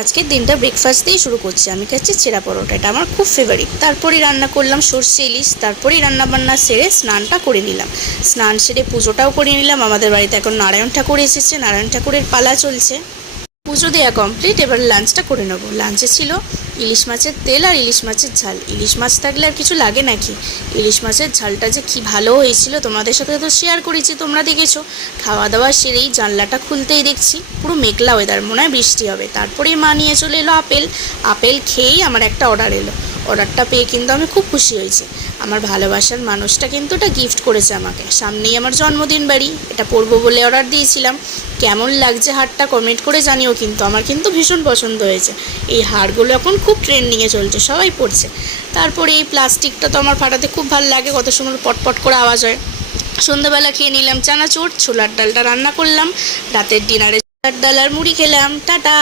আজকের দিনটা ব্রেকফাস্ট দিয়েই শুরু করছি। আমি খাচ্ছি ছেঁড়া পরোটা, এটা আমার খুব ফেভারিট। তারপরেই রান্না করলাম সর্ষে ইলিশ। তারপরেই রান্নাবান্না সেরে স্নানটা করে নিলাম। স্নান সেরে পুজোটাও করে নিলাম। আমাদের বাড়িতে এখন নারায়ণ ঠাকুর এসেছে, নারায়ণ ঠাকুরের পালা চলছে। পুজো দেওয়া কমপ্লিট, এবার লাঞ্চটা করে নেবো। লাঞ্চে ছিল ইলিশ মাছের তেল আর ইলিশ মাছের ঝাল। ইলিশ মাছ থাকলে আর কিছু লাগে নাকি। ইলিশ মাছের ঝালটা যে কি ভালো হয়েছিল, তোমাদের সাথে তো শেয়ার করেছি, তোমরা দেখেছো। খাওয়া দাওয়া সেরেই জানলাটা খুলতেই দেখছি পুরো মেঘলা ওয়েদার, মনে হয় বৃষ্টি হবে। তারপরেই মা নিয়ে চলে এলো আপেল। আপেল খেয়েই আমার একটা অর্ডার এলো। অর্ডারটা পেয়ে কিন্তু আমি খুব খুশি হয়েছি। আমার ভালোবাসার মানুষটা কিন্তু এটা গিফট করেছে আমাকে। সামনেই আমার জন্মদিন বাড়ি, এটা পরবো বলে অর্ডার দিয়েছিলাম। কেমন লাগছে হারটা কমেন্ট করে জানিও, কিন্তু আমার কিন্তু ভীষণ পছন্দ হয়েছে। এই হারগুলো এখন খুব ট্রেন্ডিংয়ে চলছে, সবাই পরছে। তারপরে এই প্লাস্টিকটা তো আমার ফাটাতে খুব ভালো লাগে, কত সুন্দর পটপট করে আওয়াজ হয়। সন্ধ্যাবেলা খেয়ে নিলাম চানাচুর, ছোলার ডালটা রান্না করলাম। রাতের ডিনারে ছোলার ডাল আর মুড়ি খেলাম। টাটা।